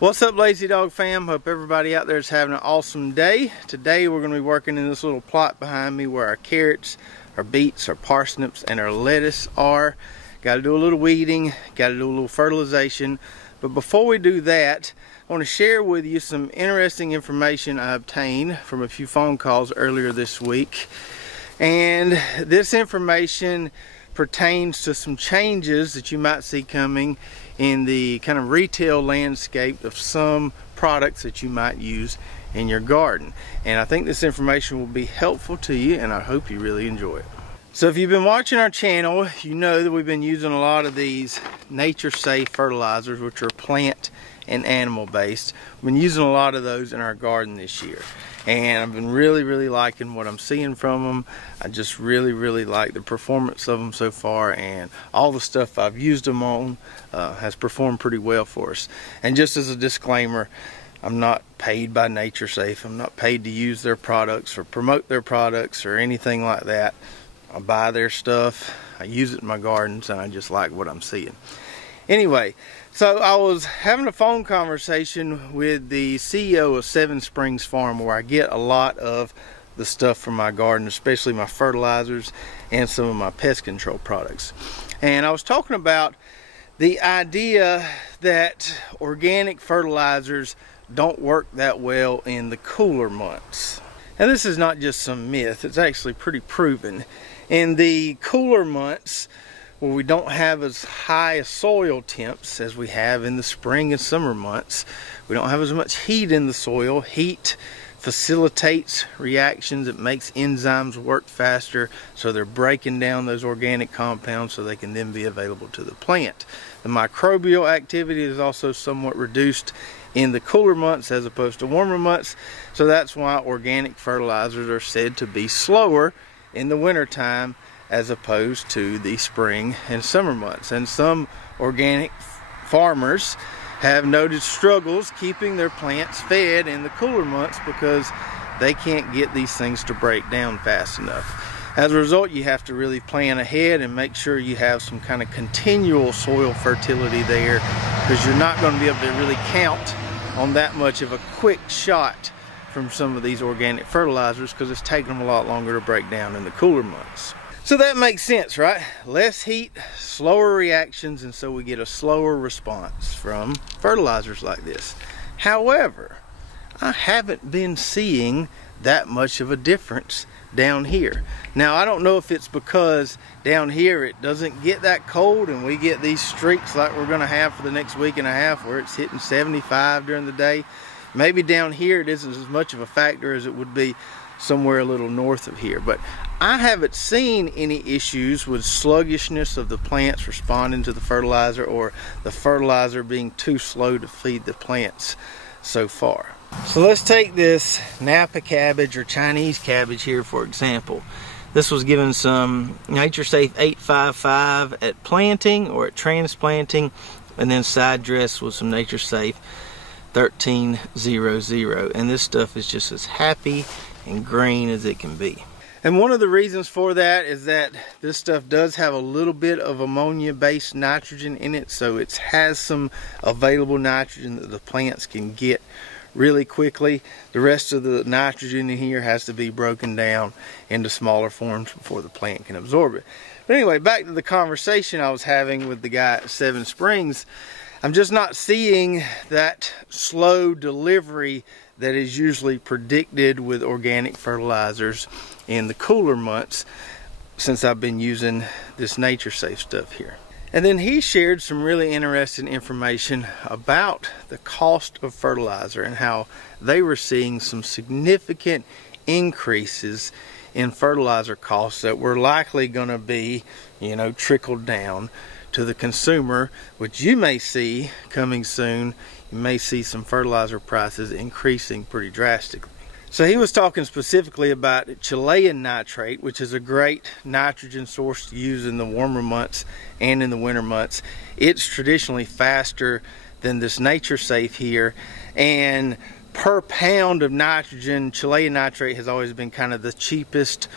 What's up, Lazy Dog fam? Hope everybody out there is having an awesome day. Today we're going to be working in this little plot behind me where our carrots, our beets, our parsnips, and our lettuce are. Got to do a little weeding, got to do a little fertilization. But before we do that, I want to share with you some interesting information I obtained from a few phone calls earlier this week. And this information pertains to some changes that you might see coming in the kind of retail landscape of some products that you might use in your garden. And I think this information will be helpful to you, and I hope you really enjoy it. So if you've been watching our channel, you know that we've been using a lot of these nature-safe fertilizers, which are plant and animal based. We've been using a lot of those in our garden this year, and I've been really liking what I'm seeing from them. I just really like the performance of them so far, and all the stuff I've used them on has performed pretty well for us. And just as a disclaimer, I'm not paid by NatureSafe. I'm not paid to use their products or promote their products or anything like that. I buy their stuff, I use it in my gardens, and I just like what I'm seeing. Anyway, so I was having a phone conversation with the CEO of Seven Springs Farm, where I get a lot of the stuff from my garden, especially my fertilizers and some of my pest control products. And I was talking about the idea that organic fertilizers don't work that well in the cooler months. And this is not just some myth, it's actually pretty proven. In the cooler months, where we don't have as high soil temps as we have in the spring and summer months, we don't have as much heat in the soil. Heat facilitates reactions, it makes enzymes work faster, so they're breaking down those organic compounds so they can then be available to the plant. The microbial activity is also somewhat reduced in the cooler months as opposed to warmer months, so that's why organic fertilizers are said to be slower in the winter time as opposed to the spring and summer months. And some organic farmers have noted struggles keeping their plants fed in the cooler months because they can't get these things to break down fast enough. As a result, you have to really plan ahead and make sure you have some kind of continual soil fertility there, because you're not going to be able to really count on that much of a quick shot from some of these organic fertilizers, because it's taking them a lot longer to break down in the cooler months. So that makes sense, right? Less heat, slower reactions, and so we get a slower response from fertilizers like this. However, I haven't been seeing that much of a difference down here. Now, I don't know if it's because down here it doesn't get that cold and we get these streaks like we're going to have for the next week and a half where it's hitting 75 during the day. Maybe down here it isn't as much of a factor as it would be somewhere a little north of here, but I haven't seen any issues with sluggishness of the plants responding to the fertilizer or the fertilizer being too slow to feed the plants so far. So let's take this Napa cabbage or Chinese cabbage here, for example. This was given some NatureSafe 855 at planting or at transplanting, and then side dressed with some NatureSafe 1300, and this stuff is just as happy and green as it can be. And one of the reasons for that is that this stuff does have a little bit of ammonia based nitrogen in it, so it has some available nitrogen that the plants can get really quickly. The rest of the nitrogen in here has to be broken down into smaller forms before the plant can absorb it. But anyway, back to the conversation I was having with the guy at Seven Springs. I'm just not seeing that slow delivery that is usually predicted with organic fertilizers in the cooler months since I've been using this NatureSafe stuff here. And then he shared some really interesting information about the cost of fertilizer and how they were seeing some significant increases in fertilizer costs that were likely going to be, trickled down to the consumer, which you may see coming soon. You may see some fertilizer prices increasing pretty drastically. So he was talking specifically about Chilean nitrate, which is a great nitrogen source to use in the warmer months and in the winter months. It's traditionally faster than this NatureSafe here, and per pound of nitrogen, Chilean nitrate has always been kind of the cheapest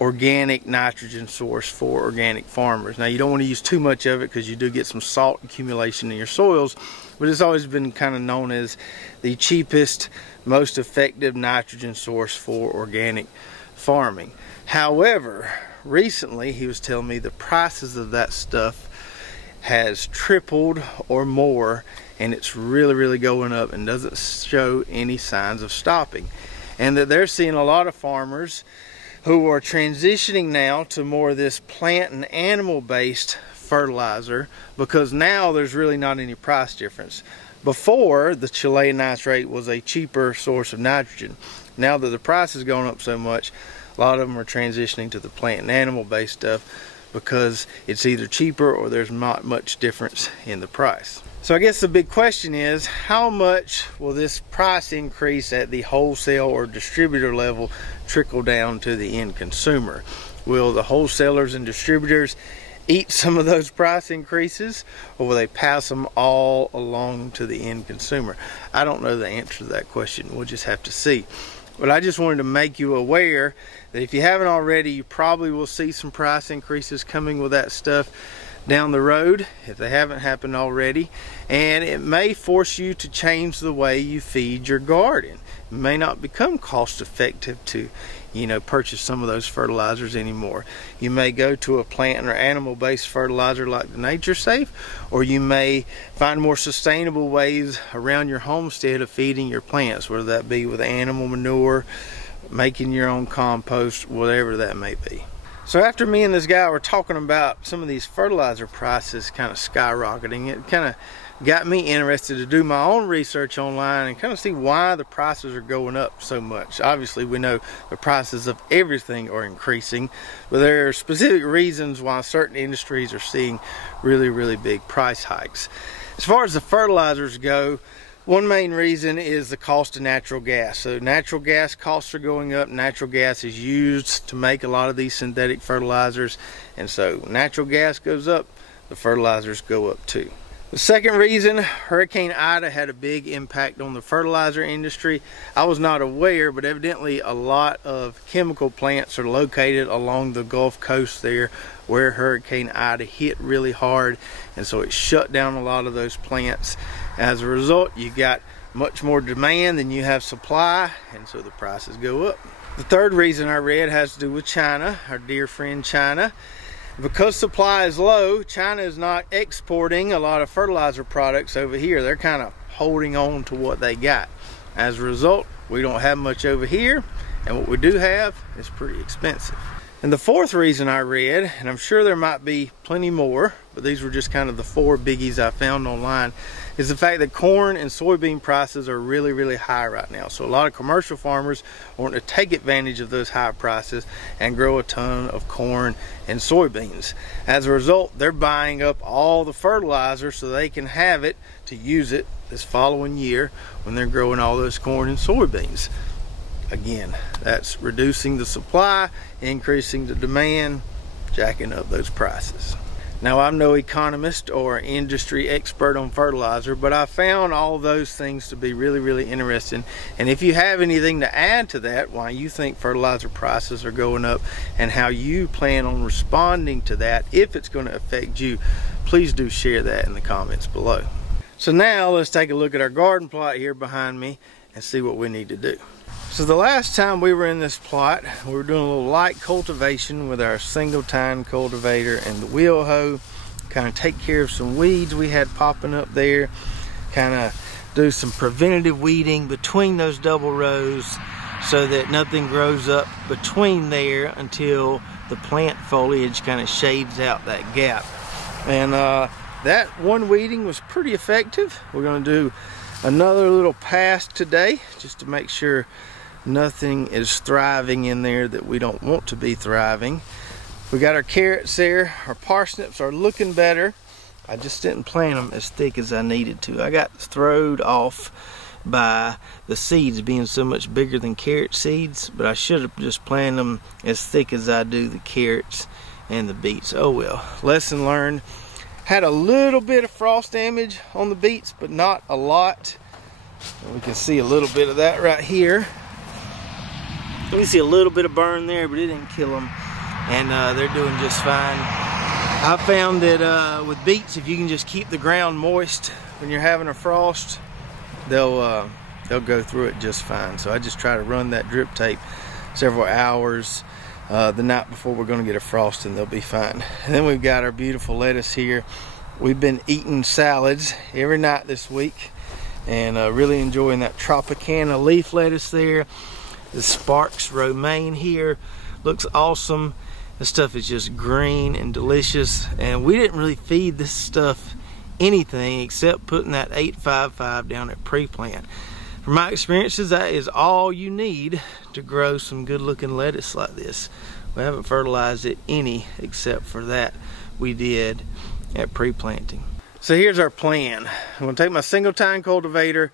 organic nitrogen source for organic farmers. Now, you don't want to use too much of it because you do get some salt accumulation in your soils, but it's always been kind of known as the cheapest, most effective nitrogen source for organic farming. However, recently he was telling me the prices of that stuff has tripled or more, and it's really going up and doesn't show any signs of stopping. And that they're seeing a lot of farmers who are transitioning now to more of this plant and animal based fertilizer, because now there's really not any price difference. Before, the Chilean nitrate was a cheaper source of nitrogen. Now that the price has gone up so much, a lot of them are transitioning to the plant and animal based stuff because it's either cheaper or there's not much difference in the price. So I guess the big question is, how much will this price increase at the wholesale or distributor level trickle down to the end consumer? Will the wholesalers and distributors eat some of those price increases, or will they pass them all along to the end consumer? I don't know the answer to that question. We'll just have to see. But I just wanted to make you aware that if you haven't already, you probably will see some price increases coming with that stuff down the road, if they haven't happened already, and it may force you to change the way you feed your garden. It may not become cost effective to, purchase some of those fertilizers anymore. You may go to a plant or animal based fertilizer like the Nature Safe, or you may find more sustainable ways around your homestead of feeding your plants, whether that be with animal manure, making your own compost, whatever that may be. So after me and this guy were talking about some of these fertilizer prices kind of skyrocketing, it kind of got me interested to do my own research online and kind of see why the prices are going up so much. Obviously, we know the prices of everything are increasing, but there are specific reasons why certain industries are seeing really big price hikes. As far as the fertilizers go, one main reason is the cost of natural gas. So natural gas costs are going up. Natural gas is used to make a lot of these synthetic fertilizers, and so natural gas goes up, the fertilizers go up too. The second reason, Hurricane Ida had a big impact on the fertilizer industry. I was not aware, but evidently a lot of chemical plants are located along the Gulf Coast there where Hurricane Ida hit really hard, and so it shut down a lot of those plants. As a result, you got much more demand than you have supply, and so the prices go up. The third reason I read has to do with China, our dear friend China. Because supply is low, China is not exporting a lot of fertilizer products over here. They're kind of holding on to what they got. As a result, we don't have much over here, and what we do have is pretty expensive. And the fourth reason I read, and I'm sure there might be plenty more, but these were just kind of the four biggies I found online, is the fact that corn and soybean prices are really high right now. So a lot of commercial farmers want to take advantage of those high prices and grow a ton of corn and soybeans. As a result, they're buying up all the fertilizer so they can have it to use it this following year when they're growing all those corn and soybeans. Again, that's reducing the supply, increasing the demand, jacking up those prices. Now, I'm no economist or industry expert on fertilizer, but I found all those things to be really interesting. And if you have anything to add to that, why you think fertilizer prices are going up and how you plan on responding to that, if it's going to affect you, please do share that in the comments below. So now let's take a look at our garden plot here behind me and see what we need to do. So the last time we were in this plot, we were doing a little light cultivation with our single tine cultivator and the wheel hoe, kind of take care of some weeds we had popping up there, kind of do some preventative weeding between those double rows so that nothing grows up between there until the plant foliage kind of shades out that gap. And that one weeding was pretty effective. We're going to do another little pass today just to make sure nothing is thriving in there that we don't want to be thriving. We got our carrots there. Our parsnips are looking better. I just didn't plant them as thick as I needed to. I got thrown off by the seeds being so much bigger than carrot seeds, but I should have just planted them as thick as I do the carrots and the beets. Oh well, lesson learned. Had a little bit of frost damage on the beets, but not a lot. We can see a little bit of that right here. We can see a little bit of burn there, but it didn't kill them. and they're doing just fine. I found that with beets, if you can just keep the ground moist when you're having a frost, they'll go through it just fine. So I just try to run that drip tape several hours the night before we're going to get a frost, and they'll be fine. And then we've got our beautiful lettuce here. We've been eating salads every night this week, and really enjoying that Tropicana leaf lettuce there. The Sparks romaine here looks awesome. This stuff is just green and delicious, and we didn't really feed this stuff anything except putting that 855 down at pre-plant. From my experiences, that is all you need to grow some good looking lettuce like this. We haven't fertilized it any except for that we did at pre-planting. So here's our plan. I'm going to take my single tine cultivator,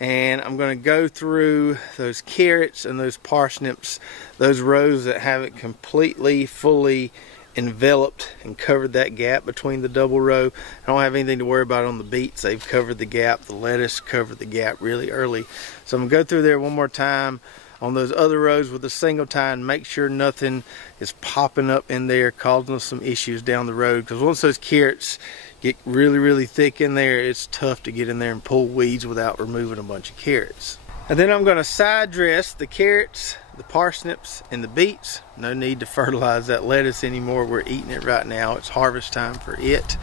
and I'm going to go through those carrots and those parsnips, those rows that haven't completely fully enveloped and covered that gap between the double row. I don't have anything to worry about on the beets. They've covered the gap. The lettuce covered the gap really early. So I'm going to go through there one more time on those other rows with a single tine, make sure nothing is popping up in there causing us some issues down the road, because once those carrots get really thick in there, it's tough to get in there and pull weeds without removing a bunch of carrots. And then I'm going to side dress the carrots, the parsnips, and the beets. No need to fertilize that lettuce anymore. We're eating it right now. It's harvest time for it.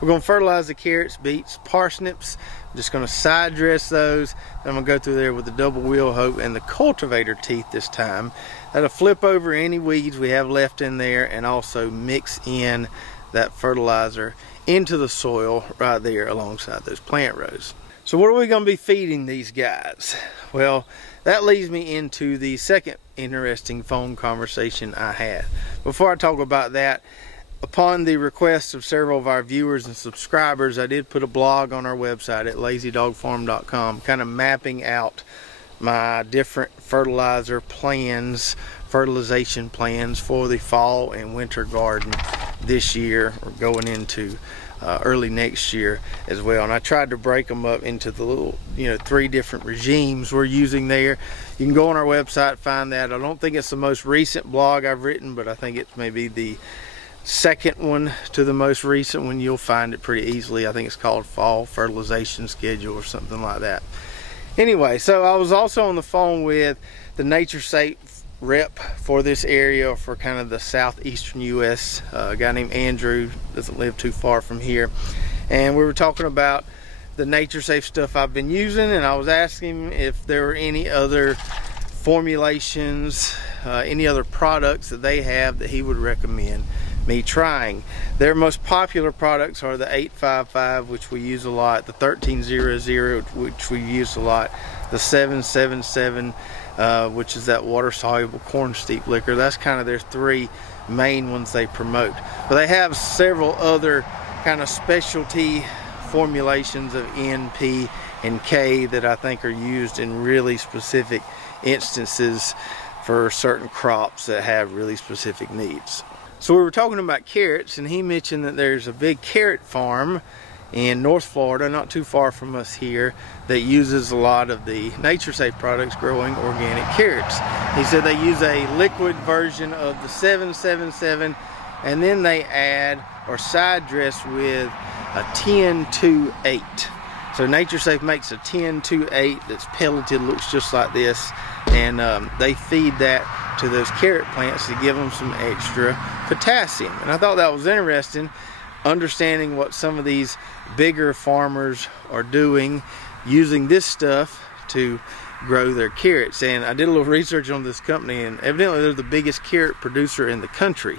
We're going to fertilize the carrots, beets, parsnips. I'm just going to side dress those. Then I'm going to go through there with the double wheel hoe and the cultivator teeth this time. That'll flip over any weeds we have left in there, and also mix in that fertilizer into the soil right there alongside those plant rows. So what are we going to be feeding these guys? Well, that leads me into the second interesting phone conversation I had. Before I talk about that, upon the request of several of our viewers and subscribers, I did put a blog on our website at lazydogfarm.com, kind of mapping out my different fertilizer plans, fertilization plans for the fall and winter garden this year, or going into early next year as well. And I tried to break them up into the little, 3 different regimes we're using there. You can go on our website, find that. I don't think it's the most recent blog I've written, but I think it's maybe the second one to the most recent one. You'll find it pretty easily. I think it's called Fall Fertilization Schedule or something like that. Anyway, so I was also on the phone with the Nature Safe rep for this area, for kind of the southeastern US, a guy named Andrew, doesn't live too far from here, and we were talking about the Nature Safe stuff I've been using, and I was asking him if there were any other formulations, any other products that they have that he would recommend me trying. Their most popular products are the 855, which we use a lot, the 1300, which we use a lot, the 777, which is that water soluble corn steep liquor. That's kind of their 3 main ones they promote. But they have several other kind of specialty formulations of N, P, and K that I think are used in really specific instances for certain crops that have really specific needs. So we were talking about carrots, and he mentioned that there's a big carrot farm in North Florida, not too far from us here, that uses a lot of the Nature Safe products growing organic carrots. He said they use a liquid version of the 777, and then they add or side dress with a 10-2-8. So Nature Safe makes a 10-2-8 that's pelleted, looks just like this, and they feed that to those carrot plants to give them some extra potassium. And I thought that was interesting, understanding what some of these bigger farmers are doing, using this stuff to grow their carrots. And I did a little research on this company, and evidently they're the biggest carrot producer in the country.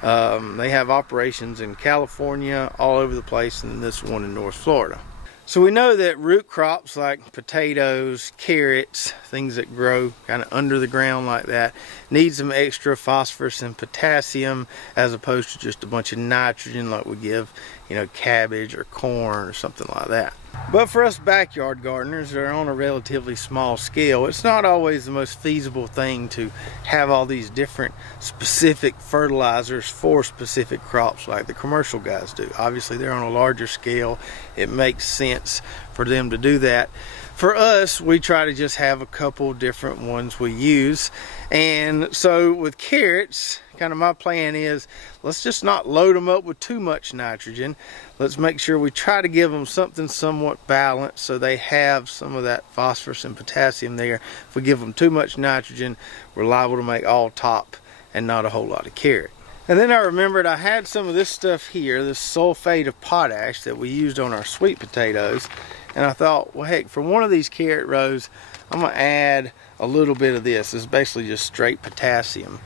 They have operations in California, all over the place, and this one in North Florida. So we know that root crops like potatoes, carrots, things that grow kind of under the ground like that, need some extra phosphorus and potassium, as opposed to just a bunch of nitrogen like we give, cabbage or corn or something like that. But for us backyard gardeners that are on a relatively small scale, it's not always the most feasible thing to have all these different specific fertilizers for specific crops like the commercial guys do. Obviously they're on a larger scale. It makes sense for them to do that. For us, we try to just have a couple different ones we use. And so with carrots kind of my plan is, let's just not load them up with too much nitrogen. Let's make sure we try to give them something somewhat balanced so they have some of that phosphorus and potassium there. If we give them too much nitrogen, we're liable to make all top and not a whole lot of carrot. And then I remembered I had some of this stuff here, this sulfate of potash that we used on our sweet potatoes. And I thought, well, heck, for one of these carrot rows, I'm going to add a little bit of this. It's basically just straight potassium.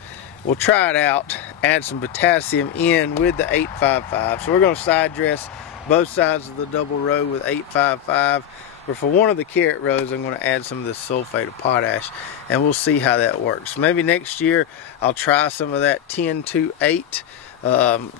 We'll try it out, add some potassium in with the 855. So we're going to side dress both sides of the double row with 855. But for one of the carrot rows, I'm going to add some of this sulfate of potash, and we'll see how that works. Maybe next year I'll try some of that 10-2-8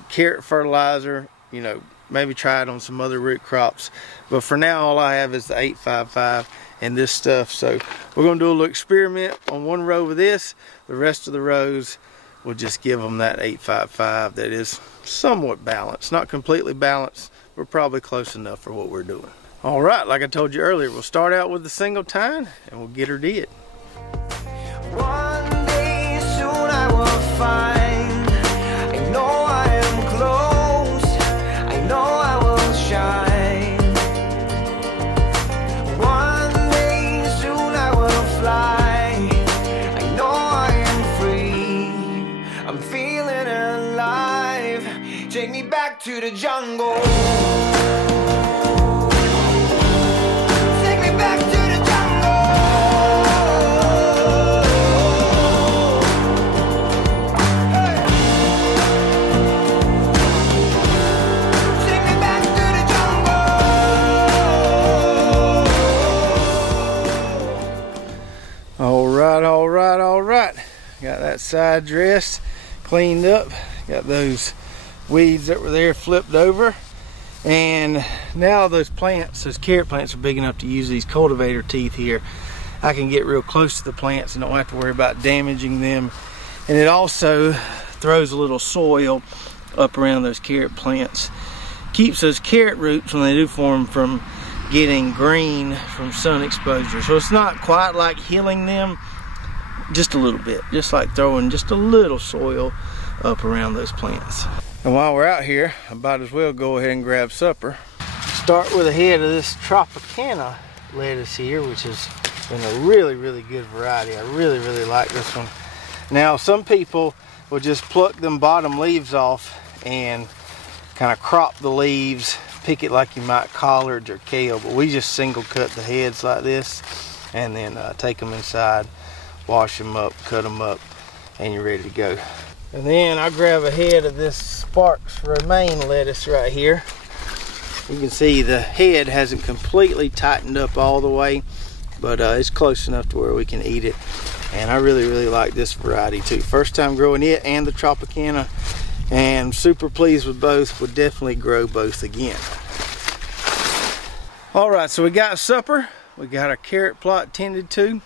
carrot fertilizer, you know, maybe try it on some other root crops. But for now, all I have is the 855 and this stuff. So we're going to do a little experiment on one row with this. The rest of the rows, we'll just give them that 855 that is somewhat balanced. Not completely balanced, but probably close enough for what we're doing. All right, like I told you earlier, we'll start out with the single tine and we'll get her did. One day soon I will find, I know I am close, I know I will shine. One day soon I will fly, I know I am free, I'm feeling alive, take me back to the jungle. All right. Got that side dress cleaned up. Got those weeds that were there flipped over. And now those plants, those carrot plants, are big enough to use these cultivator teeth here. I can get real close to the plants and don't have to worry about damaging them. And it also throws a little soil up around those carrot plants. Keeps those carrot roots, when they do form, from getting green from sun exposure. So it's not quite like healing them, just a little bit, just like throwing just a little soil up around those plants. And while we're out here, I might as well go ahead and grab supper. Start with a head of this Tropicana lettuce here, which has been a really good variety. I really like this one. Now some people will just pluck them bottom leaves off and kind of crop the leaves, pick it like you might collards or kale, but we just single cut the heads like this and then take them inside, wash them up, cut them up, and you're ready to go. And then I grab a head of this Sparks romaine lettuce right here. You can see the head hasn't completely tightened up all the way, but it's close enough to where we can eat it. And I really like this variety too. First time growing it and the Tropicana, and super pleased with both. Would definitely grow both again. All right, so we got supper. We got our carrot plot tended to.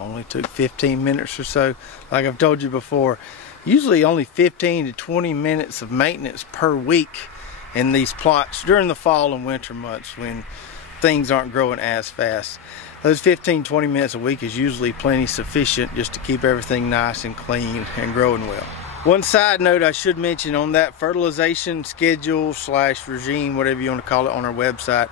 Only took 15 minutes or so. Like I've told you before, usually only 15 to 20 minutes of maintenance per week in these plots during the fall and winter months when things aren't growing as fast. Those 15-20 minutes a week is usually plenty sufficient just to keep everything nice and clean and growing well. One side note I should mention on that fertilization schedule / regime, whatever you want to call it, on our website,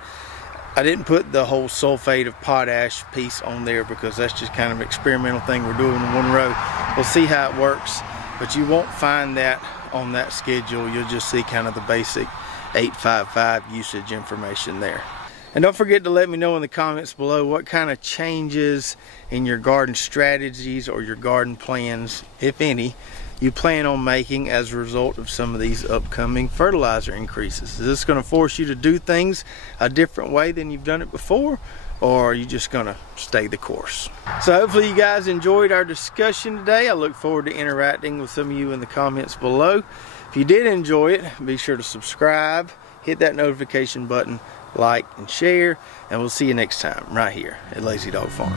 I didn't put the whole sulfate of potash piece on there because that's just kind of an experimental thing we're doing in one row. We'll see how it works, but you won't find that on that schedule. You'll just see kind of the basic 855 usage information there. And don't forget to let me know in the comments below what kind of changes in your garden strategies or your garden plans, if any, you plan on making as a result of some of these upcoming fertilizer increases. Is this going to force you to do things a different way than you've done it before, or are you just going to stay the course? So hopefully you guys enjoyed our discussion today. I look forward to interacting with some of you in the comments below. If you did enjoy it, be sure to subscribe, hit that notification button, like and share, and we'll see you next time right here at Lazy Dog Farm.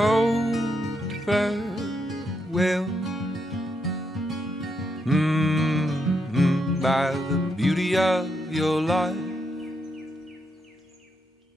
Oh, farewell, by the beauty of your life.